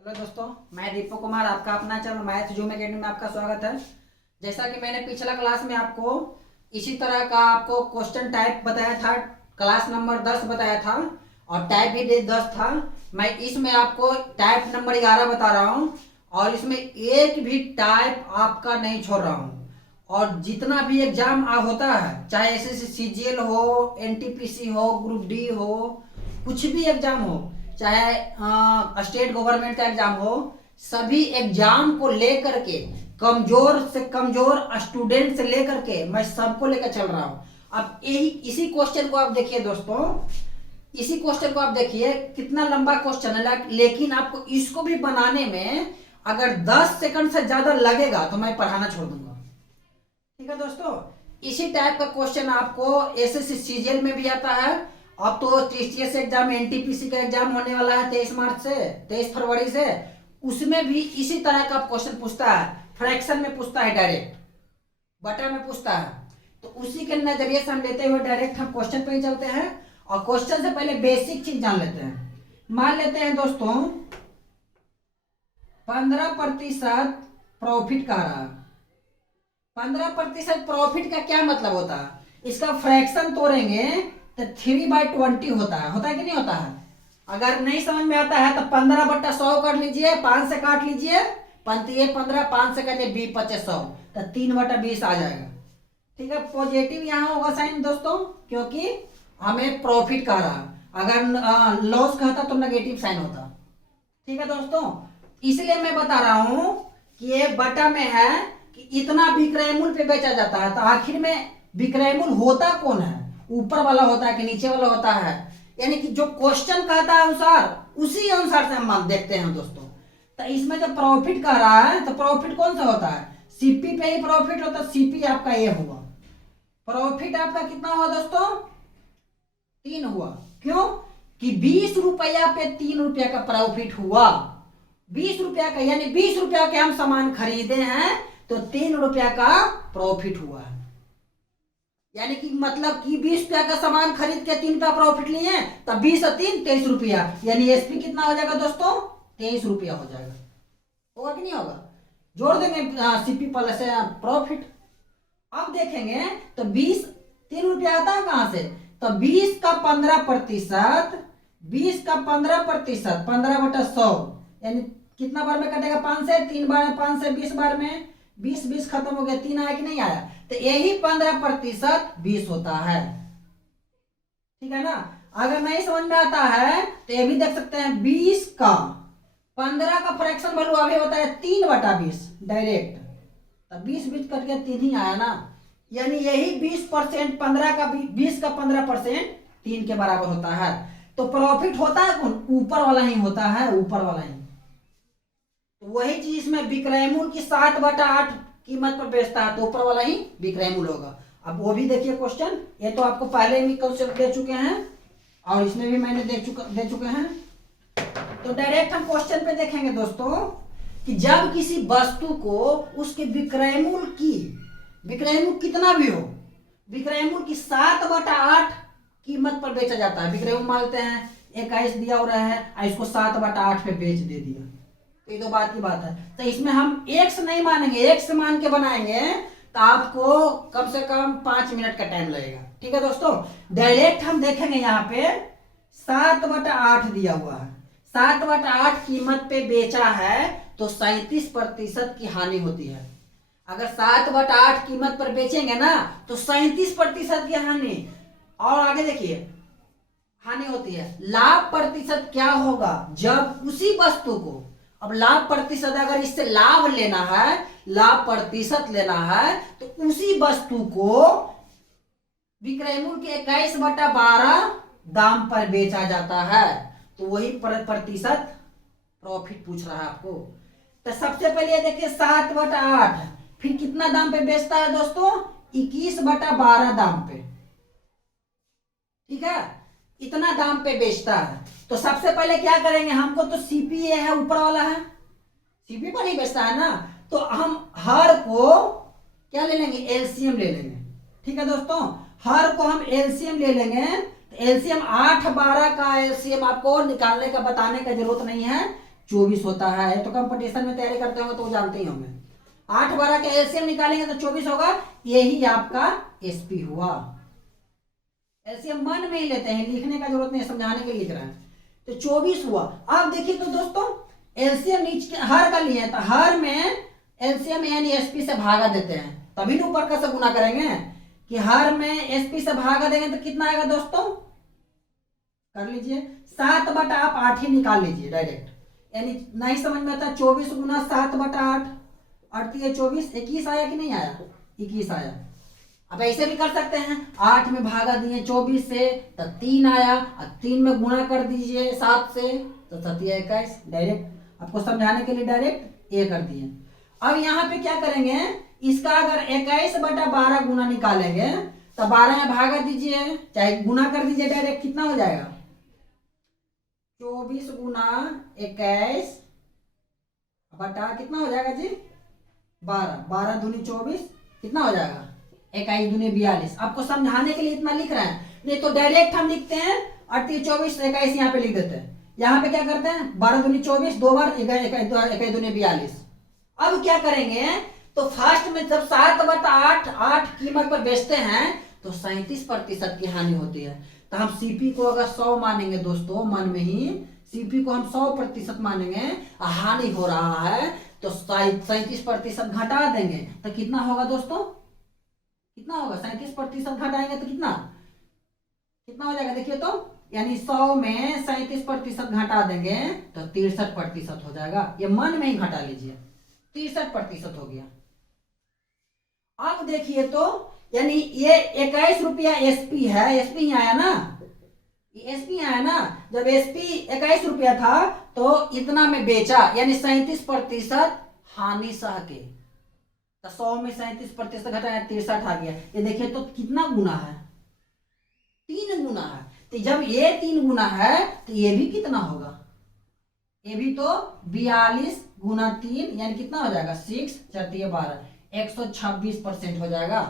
Hello दोस्तों, मैं दीपक कुमार, आपका अपना चैनल मैथ जूम एकेडमी में आपका स्वागत है। जैसा कि मैंने पिछला क्लास में आपको इसी तरह का आपको क्वेश्चन टाइप बताया था, क्लास नंबर 10 बताया था और टाइप भी 10 था। मैं इसमें आपको टाइप नंबर 11 बता रहा हूँ और इसमें एक भी टाइप आपका नहीं छोड़ रहा हूँ। और जितना भी एग्जाम होता है, चाहे एसएससी सीजीएल हो, एनटीपीसी हो, ग्रुप डी हो, कुछ भी एग्जाम हो, चाहे स्टेट गवर्नमेंट का एग्जाम हो, सभी एग्जाम को लेकर के कमजोर से कमजोर स्टूडेंट से लेकर के मैं सबको लेकर चल रहा हूं। अब यही इसी क्वेश्चन को आप देखिए दोस्तों, इसी क्वेश्चन को आप देखिए, कितना लंबा क्वेश्चन है, लेकिन आपको इसको भी बनाने में अगर 10 सेकंड से ज्यादा लगेगा तो मैं पढ़ाना छोड़ दूंगा। ठीक है दोस्तों, इसी टाइप का क्वेश्चन आपको एसएससी सीजीएल में भी आता है। अब तो टीसीएस एग्जाम, एनटीपीसी का एग्जाम होने वाला है 23 मार्च से, 23 फरवरी से। उसमें भी इसी तरह का क्वेश्चन पूछता है, फ्रैक्शन में पूछता है, डायरेक्ट बटा में पूछता है। तो उसी के नजरिए से हम लेते हुए डायरेक्ट हम क्वेश्चन पे ही चलते हैं और क्वेश्चन से पहले बेसिक चीज जान लेते हैं। मान लेते हैं दोस्तों 15% प्रॉफिट का रहा। 15% प्रॉफिट का क्या मतलब होता है? इसका फ्रैक्शन तोड़ेंगे तो 3/20 होता है कि नहीं होता है? अगर नहीं समझ में आता है तो 15/100 कर लीजिए, 5 से काट लीजिए, 15, 5 से काटिए, 20/100 तो 3/20 आ जाएगा। ठीक है, पॉजिटिव यहाँ होगा साइन दोस्तों, क्योंकि हमें प्रॉफिट कह रहा। अगर लॉस कहता तो नेगेटिव साइन होता। ठीक है दोस्तों, इसलिए मैं बता रहा हूं कि ये बटा में है कि इतना विक्रय मूल्य पे बेचा जाता है। तो आखिर में विक्रय मूल्य होता कौन है? ऊपर वाला होता है कि नीचे वाला होता है? यानी कि जो क्वेश्चन कहता है अनुसार, उसी अनुसार से हम देखते हैं दोस्तों। तो इसमें जो प्रॉफिट कह रहा है, तो प्रॉफिट कौन सा होता है? सीपी पे ही प्रॉफिट होता है। सीपी आपका ये हुआ, प्रॉफिट आपका कितना हुआ दोस्तों? 3 हुआ। क्यों? कि 20 रुपया पे 3 रुपया का प्रॉफिट हुआ। 20 रुपया का, यानी 20 रुपया के हम सामान खरीदे हैं तो 3 रुपया का प्रॉफिट हुआ है। यानी कि मतलब कि 20 रुपया का सामान खरीद के 3 रुपया प्रॉफिट लिए, तब 20 और 3 23 रुपया, यानी एसपी कितना हो जाएगा दोस्तों? 23 रुपया हो जाएगा। होगा कि नहीं होगा? जोड़ देंगे सीपी प्लस प्रॉफिट। अब देखेंगे तो 20 3 रुपया आता है कहां से? तो 20 का 15%, 20 का 15%, 15/100, यानी कितना बार में कटेगा? 5 से, 3 बार में, 5 से 20 बार में, 20 खत्म हो गया, 3 आया कि नहीं आया? तो यही 15% 20 होता है। ठीक है ना? अगर नहीं समझ में आता है तो ये भी देख सकते हैं, 20 का 15 का फ्रैक्शन वैल्यू अभी होता है 3/20 डायरेक्ट। तो 20 कट के 3 ही आया ना, यानी यही 20%, 15 का 20 का 15% 3 के बराबर होता है। तो प्रॉफिट होता है कौन? ऊपर वाला ही होता है, ऊपर वाला ही। तो वही चीज इसमें विक्रय मूल्य की 7/8 कीमत पर बेचता है, तो ऊपर वाला ही विक्रय मूल्य होगा। अब वो भी देखिए क्वेश्चन, ये तो आपको पहले भी क्वेश्चन दे चुके हैं और इसमें भी मैंने दे चुके हैं। तो डायरेक्ट हम क्वेश्चन पे देखेंगे दोस्तों कि जब किसी वस्तु को उसके विक्रय मूल्य कितना भी हो, विक्रय मूल्य की 7/8 कीमत पर बेचा जाता है। विक्रय मूल्य मानते हैं 21 दिया हो रहा है, इसको 7/8 पे बेच दे दिया, ये तो बात की बात है। तो इसमें हम एक से नहीं मानेंगे, एक से मान के बनाएंगे तो आपको कम से कम 5 मिनट का टाइम लगेगा। ठीक है दोस्तों, डायरेक्ट हम देखेंगे यहाँ पे 7/8 दिया हुआ है, 7/8 कीमत पे बेचा है तो 37% की हानि होती है। अगर 7/8 कीमत पर बेचेंगे ना तो 37% की हानि। और आगे देखिए, हानि होती है। लाभ प्रतिशत क्या होगा जब उसी वस्तु को, अब लाभ प्रतिशत, अगर इससे लाभ लेना है, लाभ प्रतिशत लेना है, तो उसी वस्तु को विक्रय मूल्य के 21/12 दाम पर बेचा जाता है, तो वही प्रतिशत प्रॉफिट पूछ रहा है आपको। तो सबसे पहले देखिए 7/8, फिर कितना दाम पे बेचता है दोस्तों? 21/12 दाम पे। ठीक है, इतना दाम पे बेचता है। तो सबसे पहले क्या करेंगे, हमको तो सीपी ये है, ऊपर वाला है, सीपी पर ही बेचता है ना, तो हम हर को क्या ले लेंगे? एलसीएम ले लेंगे। ठीक है दोस्तों, हर को हम एलसीएम ले लेंगे। तो एलसीएम 8, 12 का एलसीएम आपको निकालने का बताने का जरूरत नहीं है, 24 होता है। तो कंपटीशन में तैयारी करते होंगे तो वो जानते ही होंगे। 8 12 का एलसीएम निकालेंगे तो 24 होगा, यही आपका एसपी हुआ। एलसीएम मन में ही लेते हैं, लिखने का जरूरत नहीं, समझाने के लिए लिख रहे हैं। तो 24 हुआ। अब देखिए तो दोस्तों एलसीएम नीचे हर का लिए तो हर में एलसीएम यानी एसपी से भागा देते हैं, तभी ना ऊपर का से गुना करेंगे। कि हर में एसपी से भागा देंगे तो कितना आएगा दोस्तों, कर लीजिए 7 बटा आप 8 ही निकाल लीजिए डायरेक्ट, यानी नहीं समझ में आता 24 गुना 7 बटा 8 अड़ती है 24, 21 आया कि नहीं आया, 21 आया। अब ऐसे भी कर सकते हैं, 8 में भागा दिए 24 से तो 3 आया, और 3 में गुणा कर दीजिए 7 से तो 7 21, डायरेक्ट आपको समझाने के लिए डायरेक्ट ये कर दिए। अब यहाँ पे क्या करेंगे, इसका अगर 21 बटा 12 गुना निकालेंगे तो 12 में भागा दीजिए, चाहे गुना कर दीजिए डायरेक्ट, कितना हो जाएगा 24 गुना 21 बटा कितना हो जाएगा जी 12, 12 दूनी 24, कितना हो जाएगा 21 दूनी 42। आपको समझाने के लिए इतना लिख रहे हैं, नहीं तो डायरेक्ट हम लिखते हैं 38 24 21 यहाँ पे लिख देते हैं। यहाँ पे क्या करते हैं 12 दूनी 24, 2 बार 21 दूनी 42। अब क्या करेंगे, तो फर्स्ट में जब 7 बटा 8 कीमत पर बेचते हैं तो 37% की हानि होती है। तो हम सीपी को अगर 100 मानेंगे दोस्तों, मन में ही सीपी को हम 100% मानेंगे, हानि हो रहा है तो 37% घटा देंगे तो कितना होगा दोस्तों, कितना होगा 37% घटाएंगे तो कितना कितना हो जाएगा देखिए तो, यानी 100 में 37% घटा देंगे तो 63% हो जाएगा। ये मन में ही घटा लीजिए, 63% हो गया। अब देखिए तो यानी ये 21 रुपया एसपी है, एसपी ही आया ना, ये एसपी आया ना। जब एसपी 21 रुपया था तो इतना में बेचा, यानी 37% हानि सह के, तो 100 में 37% घटाया 63 आ गया। ये देखिए तो कितना गुना है, 3 गुना है। तो जब ये 3 गुना है तो ये भी कितना होगा, ये भी तो 42 गुना 3 यानी कितना हो जाएगा 6 4 12, 126% हो जाएगा।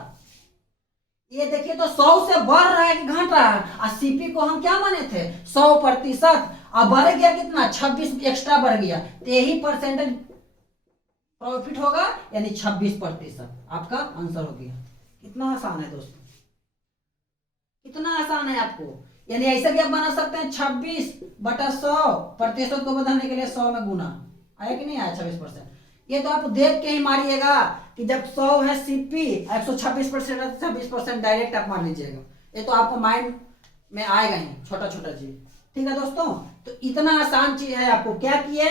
ये देखिए तो 100 से बढ़ रहा है कि घट रहा है, और सीपी को हम क्या माने थे 100%, अब बढ़ गया कितना 26 एक्स्ट्रा बढ़ गया, तो यही परसेंटेज प्रॉफिट होगा, यानी 26% आपका आंसर हो गया। कितना आसान है दोस्तों, कितना आसान है आपको। यानी ऐसे भी आप बना सकते हैं 26 बटा 100% को बदलने के लिए 100 में गुना, आया कि नहीं आया 26%। ये तो आप देख के ही मारिएगा कि जब 100 है सीपी 126% है, 26% डायरेक्ट आप मान लीजिएगा। ये तो आपको माइंड में आएगा ही, छोटा छोटा चीज। ठीक है दोस्तों, तो इतना आसान चीज है। आपको क्या किए,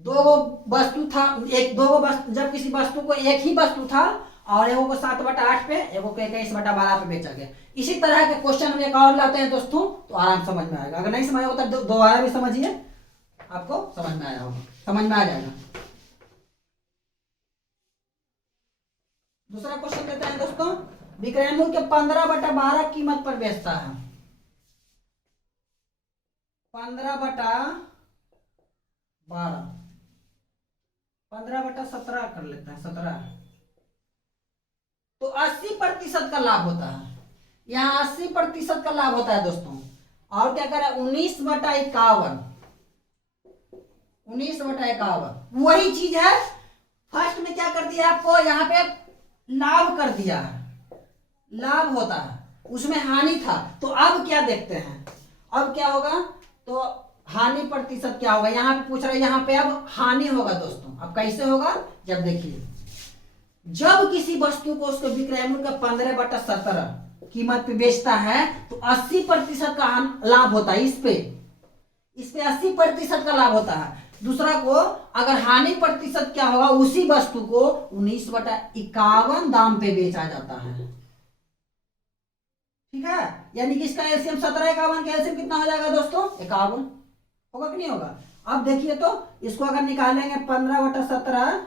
2 वस्तु था, जब किसी वस्तु को एक ही वस्तु था और एगो को 7 बटा 8 पे, एगो को 21 बटा 12 पे बेचा गया। इसी तरह के क्वेश्चन हम एक और लाते हैं दोस्तों, तो आराम समझ में आएगा। अगर नहीं समझ होता तो दोबारा भी समझिए, आपको समझ में आया होगा, समझ में आ जाएगा। दूसरा क्वेश्चन देते हैं दोस्तों, विक्रय मूल्य के 15 बटा 12 कीमत पर बेचता है। 15 बटा 12, 15 बटा 17 कर लेते हैं, 17, तो 80% का लाभ होता है। यहाँ 80% का लाभ होता है दोस्तों। और क्या करें 19 बटा 51, 19 बटा 51 वही चीज है। फर्स्ट में क्या कर दिया आपको, यहाँ पे लाभ कर दिया है, लाभ होता है, उसमें हानि था। तो अब क्या देखते हैं, अब क्या होगा, तो हानि प्रतिशत क्या होगा, यहाँ पे पूछ रहे हैं, यहाँ पे अब हानि होगा दोस्तों। अब कैसे होगा, जब देखिए जब किसी वस्तु को उसको विक्रय मूल्य का 15 बटा 17 कीमत पे बेचता है तो 80% का लाभ होता है। इस पे 80% का लाभ होता है। दूसरा को अगर हानि प्रतिशत क्या होगा, उसी वस्तु को 19 बटा 51 दाम पे बेचा जाता है। ठीक है, यानी कि इसका एलसीएम 17 51 का एलसीएम कितना हो जाएगा दोस्तों 51 होगा कि नहीं होगा। अब देखिए तो इसको अगर निकालेंगे 15 बटा 17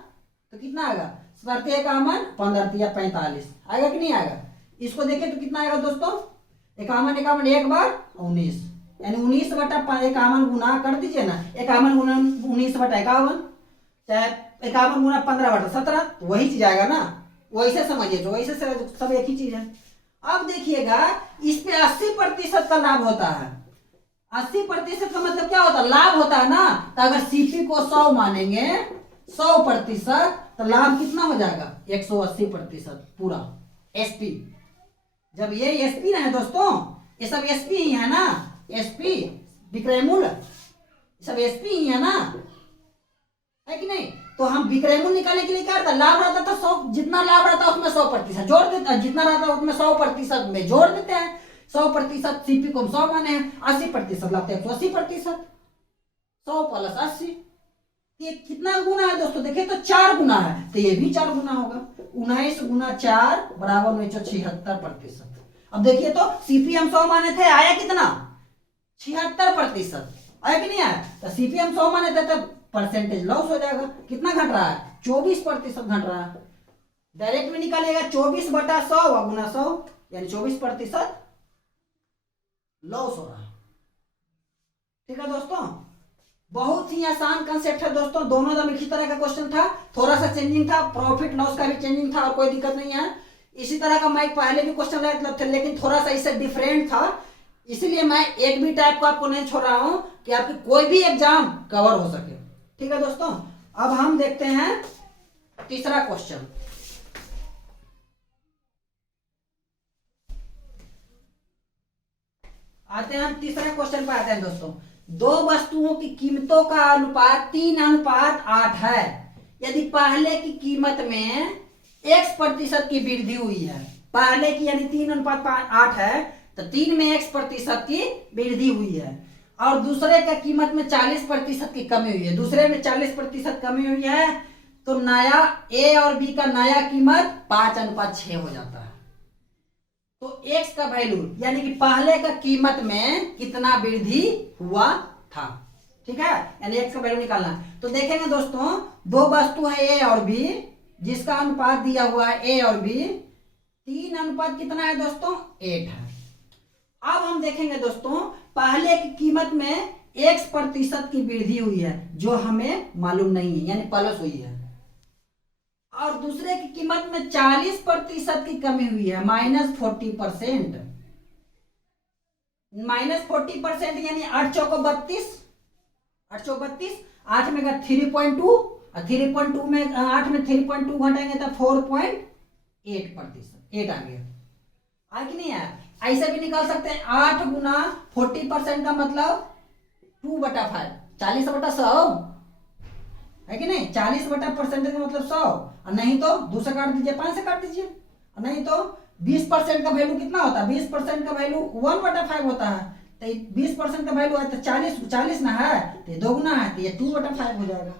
तो कितना आएगा 17 51 15 45 आएगा कि नहीं आएगा। इसको देखिए तो कितना आएगा दोस्तों 51 51 एक बार 19, यानी 19 बटा 51 गुना कर दीजिए ना, 51 गुना 19 बटा 51, चाहे 51 गुना 15 बटा 17, तो वही चीज आएगा ना। वैसे समझिए, तो वैसे सब एक ही चीज है। अब देखिएगा इस पे 80% का लाभ होता है, 80% का मतलब क्या होता है, लाभ होता है ना। तो अगर सीपी को 100 मानेंगे, 100%, तो लाभ कितना हो जाएगा, 180% पूरा एसपी। जब ये एसपी ना है दोस्तों, ये सब एसपी ही है ना, एसपी विक्रय मूल्य सब एसपी ही है ना, है कि नहीं। तो हम विक्रय मूल्य निकालने के लिए क्या करता, लाभ रहता था 100, जितना लाभ रहता है उसमें 100% जोड़ देते हैं, जितना रहता है उसमें 100% में जोड़ देते हैं। 100% सीपी को हम 100 माने हैं, 80% लाभ 180%, 100 + 80, ये कितना गुना है दोस्तों, देखिए तो 4 गुना है, तो ये भी 4 गुना होगा। 19 × 4 = 176%। अब देखिए तो सीपी हम 100 माने थे, आया कितना, 76%, आया कि नहीं आया। तो सीपी हम 100 माने थे तो परसेंटेज लॉस हो जाएगा, कितना घट रहा है, 24% घट रहा है। डायरेक्ट में निकालेगा 24/100 × 100, यानी 24% लॉस हो रहा है। ठीक है दोस्तों, बहुत ही आसान कंसेप्ट है दोस्तों, दोनों दम एक ही तरह का क्वेश्चन था, थोड़ा सा चेंजिंग था, प्रॉफिट लॉस का भी चेंजिंग था, और कोई दिक्कत नहीं है। इसी तरह का मैं पहले भी क्वेश्चन लाए थे, लेकिन थोड़ा सा इससे डिफरेंट था, इसलिए मैं एक भी टाइप को आपको नहीं छोड़ रहा हूं कि आपकी कोई भी एग्जाम कवर हो सके। ठीक है दोस्तों, अब हम देखते हैं तीसरा क्वेश्चन। आते हैं हम तीसरे क्वेश्चन पर आते हैं दोस्तों। दो वस्तुओं की कीमतों का अनुपात 3:8 है। यदि पहले की कीमत में x% की वृद्धि हुई है, पहले की यानी 3:8 है, तो 3 में x% की वृद्धि हुई है, और दूसरे का कीमत में 40% की कमी हुई है, दूसरे में 40% कमी हुई है, तो नया ए और बी का नया कीमत 5:6 हो जाता है। तो x का वैल्यू यानी कि पहले का कीमत में कितना वृद्धि हुआ था, ठीक है, यानी x का वैल्यू निकालना। तो देखेंगे दोस्तों, दो वस्तु है a और b, जिसका अनुपात दिया हुआ है a और b, 3 अनुपात कितना है दोस्तों, 8 है। अब हम देखेंगे दोस्तों, पहले की कीमत में x% की वृद्धि हुई है, जो हमें मालूम नहीं है, यानी प्लस हुई है, और दूसरे की कीमत में 40% की कमी हुई है, -40%। -40% यानी 8 चौको 32, 8 चौको 32, 8 में 3.2, और 3.2 में 8 में 3.2 घटाएंगे तो 4.8%, 8 आ गया, आ कि नहीं आया। ऐसे भी निकाल सकते हैं, 8 गुना 40% का मतलब 2/5, 40/100 है कि नहीं, 40% का मतलब 100, और नहीं तो 2 से काट दीजिए, 5 से काट दीजिए, और नहीं तो 20% का वैल्यू कितना होता है, 20% का वैल्यू 1/5 होता है, तो 20% का वैल्यू है तो 40 ना है, तो ये 2 गुना है, तो ये 2/5 हो जाएगा।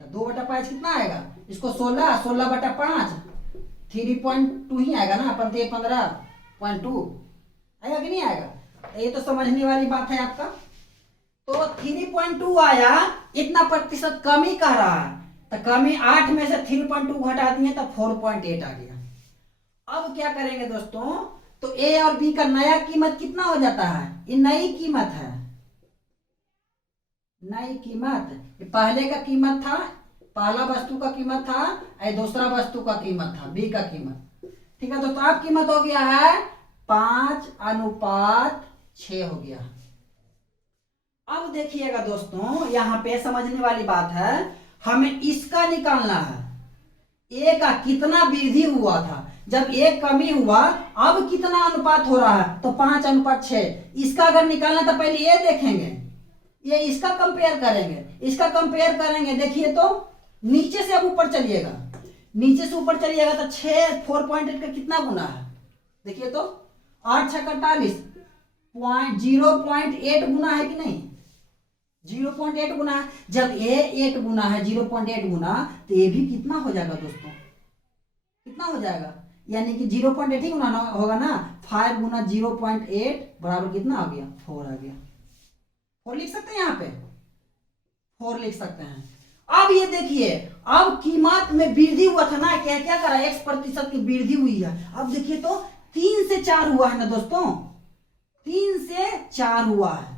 तो 2/5 कितना आएगा, इसको 16/5, 3.2 ही आएगा ना, अपन 15.2 आएगा कि नहीं आएगा। ये तो समझने वाली बात है आपका। तो 3.2 आया, इतना प्रतिशत कमी कह रहा है, तो कमी 8 में से 3.2 घटा दिए तो 4.8 आ गया। अब क्या करेंगे दोस्तों, तो ए और बी का नया कीमत कितना हो जाता है, ये नई कीमत है, नई कीमत, ये पहले का कीमत था, पहला वस्तु का कीमत था, और दूसरा वस्तु का कीमत था, बी का कीमत। ठीक है दोस्तों, अब कीमत हो गया है 5:6 हो गया। अब देखिएगा दोस्तों, यहां पे समझने वाली बात है, हमें इसका निकालना है, ए का कितना वृद्धि हुआ था, जब ए कमी हुआ, अब कितना अनुपात हो रहा है, तो 5:6। इसका अगर निकालना तो पहले ये देखेंगे, ये इसका कंपेयर करेंगे, इसका कंपेयर करेंगे। देखिए तो नीचे से अब ऊपर चलिएगा, नीचे से ऊपर चलिएगा तो 4.8 का कितना गुना है, देखिए तो 8 × 48, 0.8 गुना है कि नहीं, 0.8 गुना है। जब ये 8 गुना है, 0.8 गुना, तो ये भी कितना हो जाएगा दोस्तों, कितना हो जाएगा, यानी कि 0.8 ही गुना होगा ना, 5 गुना 0.8 बराबर कितना आ गया, 4 आ गया। 4 लिख सकते हैं, यहाँ पे 4 लिख सकते हैं। अब ये देखिए, अब कीमत में वृद्धि हुआ था ना, क्या क्या करा, x% की वृद्धि हुई है। अब देखिए तो 3 से 4 हुआ है ना दोस्तों, 3 से 4 हुआ है।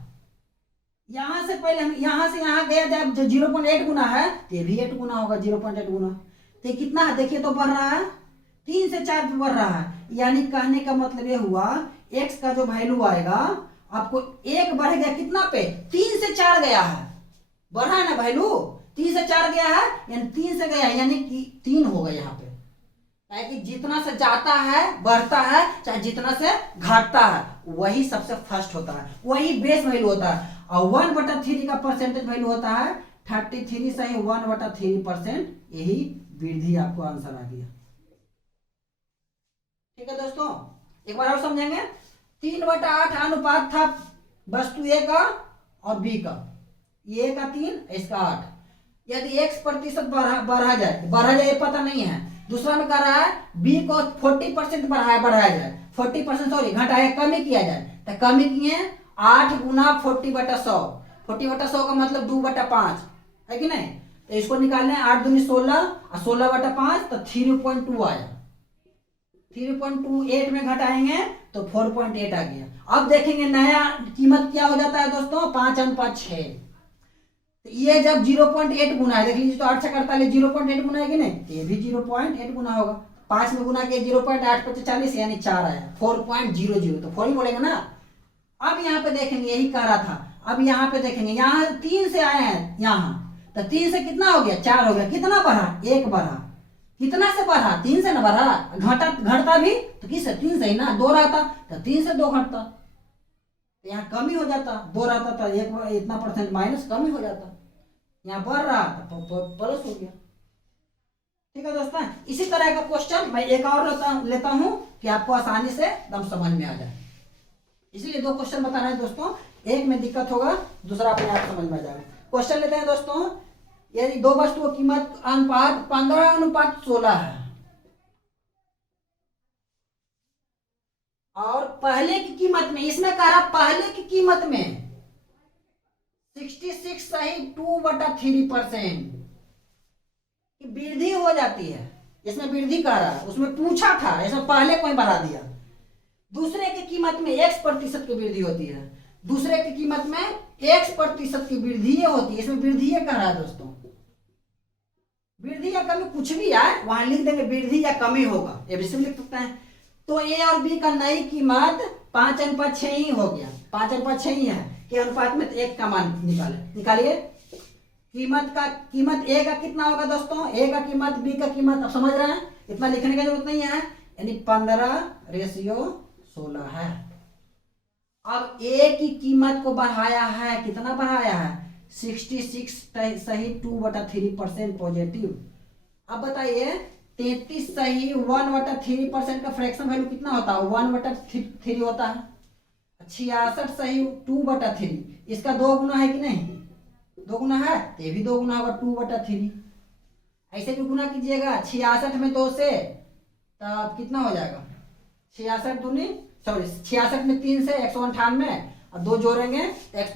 यहां से पहले हम यहां से यहां गया, जब 0.8 गुना है, तो ये भी 8 गुना होगा, 0.8 गुना, तो कितना है, देखिए तो बढ़ रहा है, 3 से 4 पे बढ़ रहा है। यानी कहने का मतलब ये हुआ, x का जो वैल्यू आएगा आपको एक बढ़ गया कितना पे, 3 से 4 गया है, बढ़ा है ना वैल्यू, 3 से 4 गया है, यानी 3 से गया है, यानी कि 3 होगा यहाँ पे। कि जितना से जाता है बढ़ता है, चाहे जितना से घटता है, वही सबसे फर्स्ट होता है, वही बेस वैल्यू होता है। और 1/3 का परसेंटेज वैल्यू होता है 33 से ही 1/3%, यही वृद्धि आपको आंसर आ गया। ठीक है दोस्तों, एक बार और समझेंगे। 3/8 अनुपात था वस्तु ए का और बी का, ए का 3 इसका 8। यदि x% बढ़ा जाए पता नहीं है। दूसरा में कह रहा है बी को 40% बढ़ाया जाए, 40% सॉरी घटाया, कमी किया जाए, तो कमी किए 8 गुना 40/100, 40/100 का मतलब 2/5 है कि नहीं। तो इसको निकालने 8 दूनी 16 और 16/5, तो 3.2 आया। 3.28 में घटाएंगे तो 4.8 आ गया। अब देखेंगे नया कीमत क्या हो जाता है दोस्तों, 5/6। ये जब 0.8 गुना है, देख लीजिए तो 8 से करता है 0.8 गुना है कि नहीं, ये भी 0.8 गुना होगा। 5 में गुना के 0.8 × 40 यानी 4 आया, 4.00, तो 4 ही बोलेंगे ना। अब यहाँ पे देखेंगे, यही कह रहा था। अब यहाँ पे देखेंगे, यहाँ 3 से आए हैं, यहाँ तो 3 से कितना हो गया, 4 हो गया। कितना बढ़ा, 1 बढ़ा। कितना से बढ़ा, 3 से ना बढ़ा, घटता भी तो किससे, 3 से ही ना। 2 रहता तो 3 से 2 घटता, तो यहाँ कमी हो जाता। 2 रहता तो 1 इतना % माइनस कमी हो जाता, यहाँ बढ़ रहा तो प्लस हो गया। ठीक है दोस्तों, इसी तरह का क्वेश्चन मैं एक और लेता हूं कि आपको आसानी से एकदम समझ में आ जाए। इसलिए 2 क्वेश्चन बता रहे हैं दोस्तों, एक में दिक्कत होगा, दूसरा अपने आप समझ में आ जाएगा। क्वेश्चन लेते हैं दोस्तों, यदि 2 वस्तुओं की कीमत अनुपात 15:16 है और पहले की कीमत में, इसमें कह रहा पहले की कीमत में 66 सही 2/3% की वृद्धि हो जाती है। इसमें वृद्धि कर रहा है, उसमें पूछा था, इसमें पहले कोई बढ़ा दिया। दूसरे की कीमत में x% की वृद्धि होती है, दूसरे की कीमत में x% की वृद्धि होती है। इसमें वृद्धि कर रहा है दोस्तों, वृद्धि या कमी कुछ भी आए वहां लिख देंगे वृद्धि या कमी होगा, एबीसी लिख सकते हैं। तो ए और बी का नई कीमत 5/6 ही हो गया, 5/6 ही है के अनुपात में, तो 1 का मान निकालिए। कीमत ए का कितना होगा दोस्तों, ए का कीमत बी का कीमत, अब समझ रहे हैं, इतना लिखने की जरूरत नहीं है, यानी 15:16 है। अब ए की कीमत को बढ़ाया है, कितना बढ़ाया है, 66 सही 2/3% पॉजिटिव। अब बताइए 33 सही 1/3% का फ्रैक्शन वैल्यू कितना होता है, 1/3 होता है। 66 सही 2/3, इसका 2 गुना है कि नहीं, 2 गुना है, तो ये भी 2 गुना होगा 2/3। ऐसे भी गुना कीजिएगा 66 में 2 से, तब कितना हो जाएगा, 66 में 3 से 198, और 2 जोड़ेंगे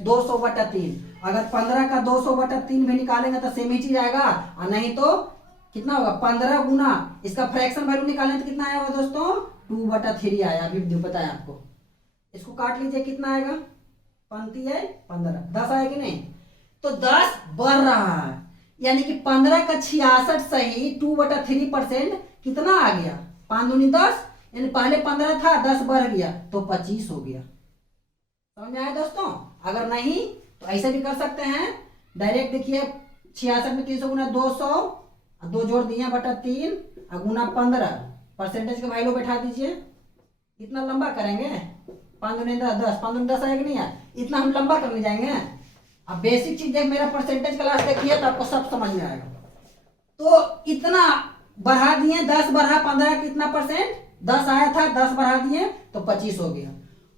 200/3। अगर 15 का 200/3 भी निकालेंगे तो सेम ही चीज आएगा, और नहीं तो कितना होगा 15 गुना इसका फ्रैक्शन वैल्यू निकालें तो कितना आएगा दोस्तों, 2/3 आया। अभी बताया आपको, इसको काट लीजिए, कितना आएगा, 15 है 15, 10 आया कि नहीं। तो 10 बढ़ रहा है, यानी कि 15 का 66 सही 2/3% कितना आ गया, 5 दूनी 10, यानी पहले 15 था, 10 बढ़ गया तो 25 हो गया। समझ में आया दोस्तों। अगर नहीं तो ऐसे भी कर सकते हैं, डायरेक्ट देखिए 66 में 300 गुना 200, 2 जोड़ दिए /3 और गुना 15, परसेंटेज का वैल्यू बैठा दीजिए। इतना लंबा करेंगे, 5 दूनी 10, 5 दूनी 10 आएगा नहीं यार, इतना हम लंबा करने जाएंगे। अब बेसिक चीज देख, मेरा परसेंटेज क्लास देखिए तो आपको सब समझ में आएगा। तो इतना बढ़ा दिए, 10 बढ़ा 15 कितना %, 10 आया था, 10 बढ़ा दिए तो 25 हो गया।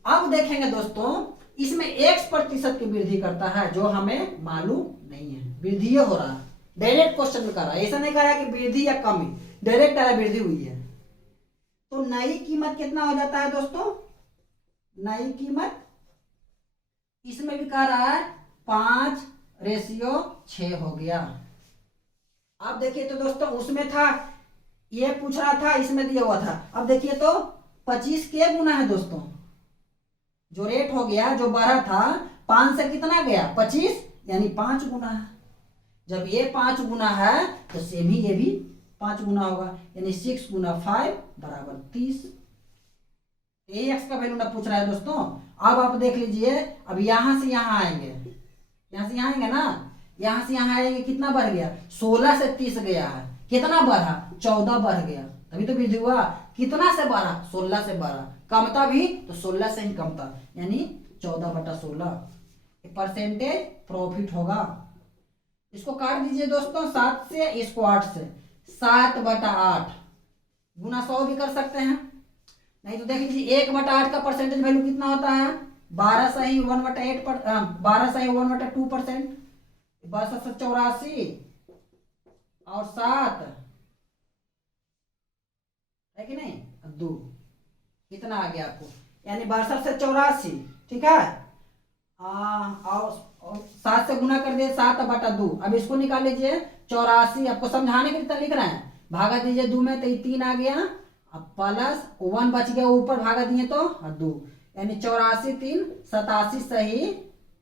अब देखेंगे दोस्तों, इसमें x% की वृद्धि करता है, जो हमें मालूम नहीं है, वृद्धि हो रहा है, डायरेक्ट क्वेश्चन में कर रहा है, ऐसा नहीं कर रहा है कि वृद्धि या कमी, डायरेक्ट आ रहा है वृद्धि हुई है। तो नई कीमत कितना हो जाता है दोस्तों, नई कीमत इसमें भी कह रहा है 5:6 हो गया। अब देखिए तो दोस्तों, उसमें था ये पूछ रहा था, इसमें दिया हुआ था। अब देखिए तो 25 के गुना है दोस्तों, जो रेट हो गया, जो बढ़ा था 5 से कितना गया 25, यानी 5 गुना है। जब ये 5 गुना है तो सेम ही ये भी 5 गुना होगा, यानी 6 गुना 5 बराबर 30। यही एक्स का वैल्यू ना पूछ रहा है दोस्तों। अब आप देख लीजिए, अब यहां से यहां आएंगे, यहां से यहां आएंगे ना, यहां से यहां आएंगे, कितना बढ़ गया, 16 से 30 गया है, कितना बढ़ा, 14 बढ़ गया, तभी तो वृद्धि हुआ। कितना से बढ़ा, 16 से बढ़ा, कमता भी तो 16 से ही कमता, यानी 14/16 परसेंटेज प्रॉफिट होगा। इसको काट दीजिए दोस्तों 7 से, इसको 8 से, 7/8 गुना 100 भी कर सकते हैं। नहीं तो देख लीजिए 1/8 का परसेंटेज वैल्यू कितना होता है, 12 सही 1/8 पर 12 सही 1/2%, 1284 और 7 है कि नहीं, 2 कितना आ गया आपको, यानी 62 से 84, ठीक है। और 7 से गुना कर दिए 7/2। अब इसको निकाल लीजिए 84, आपको समझाने के लिए लिख रहे हैं, भागा दीजिए 2 में तो ये 3 आ गया, अब प्लस 1 बच गया ऊपर, भागा दिए तो 2, यानी 84 3 87 सही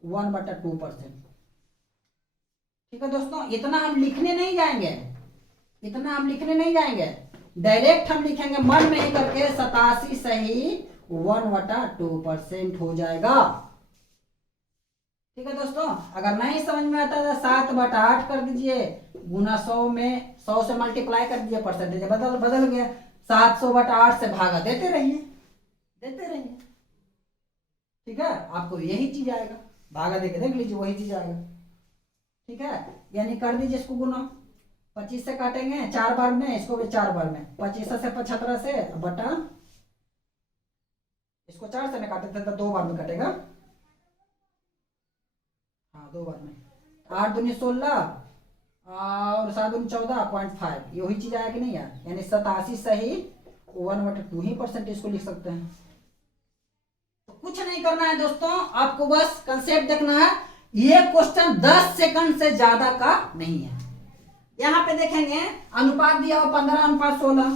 1/2%। ठीक है दोस्तों, इतना हम लिखने नहीं जाएंगे, इतना हम लिखने नहीं जाएंगे, डायरेक्ट हम लिखेंगे मन में ही करके 87 सही 1/2% हो जाएगा। ठीक है दोस्तों, अगर नहीं समझ में आता है 7/8 कर दीजिए, गुना 100 में 100 से मल्टीप्लाई कर दीजिए, परसेंटेज बदल गया, 700/8 से भागा देते रहिए, देते रहिए। ठीक है, आपको यही चीज आएगा, भागा देके देख लीजिए वही चीज आएगा। ठीक है, यानी कर दीजिए इसको गुना, 25 से काटेंगे 4 बार में, इसको भी 4 बार में, 25 से 75 से बटा, इसको 4 से में काटे थे तो 2 बार में कटेगा, हाँ 2 बार में, 8 दूनी 16 और 7 दूनी 14.5, यही चीज आया कि नहीं यार, यानी 87 सही 1/2 ही परसेंटेज इसको लिख सकते हैं। तो कुछ नहीं करना है दोस्तों, आपको बस कंसेप्ट देखना है। ये क्वेश्चन 10 सेकंड से ज्यादा का नहीं है। यहाँ पे देखेंगे अनुपात दिया हुआ 15:16,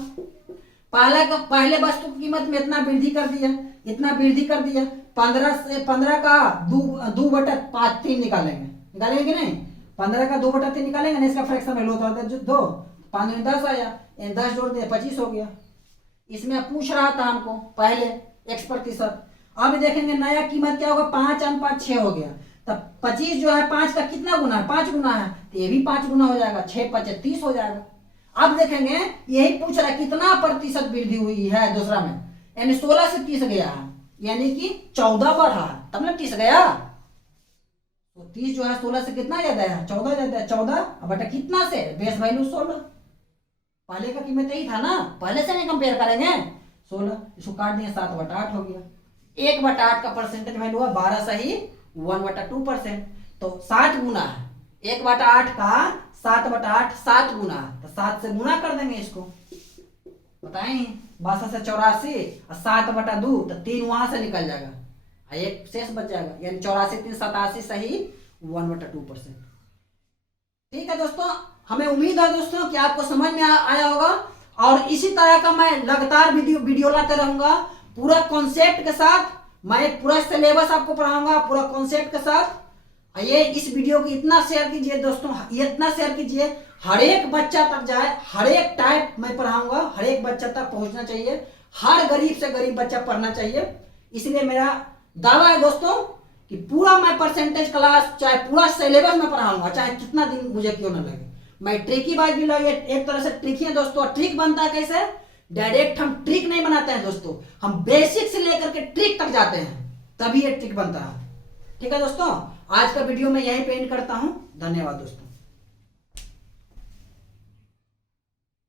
पहले वस्तु की कीमत में इतना वृद्धि कर दिया, इतना वृद्धि कर दिया, 15 का 2/5 3 निकालेंगे, निकालेंगे कि नहीं, 15 का 2/3 निकालेंगे ना, इसका फ्रैक्शन वैल्यू होता है 2, 5 में 10 आया, 10 जोड़ दिया 25 हो गया। इसमें पूछ रहा था हमको पहले x%, अब देखेंगे नया कीमत क्या होगा, 5:6 हो गया, तब 25 जो है 5 का कितना गुना है, 5 गुना है, तो ये भी 5 गुना हो जाएगा, 6×5 = 30 हो जाएगा। अब देखेंगे यही पूछ रहा है कितना प्रतिशत वृद्धि हुई है दूसरा में, यानी 16 से 30 गया है, यानी कि 14 बढ़ा है, तब ना 30 गया, तो 30 जो है 16 से कितना ज्यादा है, 14 ज्यादा है, 14 बटा कितना से, बेस वैल्यू 16, पहले का कीमत यही था ना, पहले से नहीं कंपेयर करेंगे, 16, इसको काट दिए 7/8 हो गया, 1/8 का परसेंटेज वैल्यू हुआ 12 सही 1/2%, तो 60 गुना है, 1/8 का 7/8 7 गुना है, तो 7 से गुना कर देंगे इसको, बताएं 62 से 84 और 7/2, तो 3 वहां से निकल जाएगा, एक शेष बच जाएगा, यानी 84 3 87 सही 1/2%। ठीक है दोस्तों, हमें उम्मीद है दोस्तों कि आपको समझ में आया होगा, और इसी तरह का मैं लगातार वीडियो लाते रहूंगा, पूरा कॉन्सेप्ट के साथ, मैं पूरा सिलेबस आपको पढ़ाऊंगा पूरा कॉन्सेप्ट के साथ। ये इस वीडियो को इतना शेयर कीजिए दोस्तों, ये इतना शेयर कीजिए, हर एक बच्चा तक जाए, हर एक टाइप मैं पढ़ाऊंगा, हर एक बच्चा तक पहुंचना चाहिए, हर गरीब से गरीब बच्चा पढ़ना चाहिए। इसलिए मेरा दावा है दोस्तों कि पूरा मैं परसेंटेज क्लास, चाहे पूरा सिलेबस में पढ़ाऊंगा, चाहे कितना दिन मुझे क्यों ना लगे। मैं ट्रिकी बात भी लगे, एक तरह से ट्रिक ही है दोस्तों। ट्रिक बनता है कैसे, डायरेक्ट हम ट्रिक नहीं बनाते हैं दोस्तों, हम बेसिक से लेकर के ट्रिक तक जाते हैं, तभी ये ट्रिक बनता है। ठीक है दोस्तों, आज का वीडियो मैं यहीं पे एंड करता हूं, धन्यवाद दोस्तों।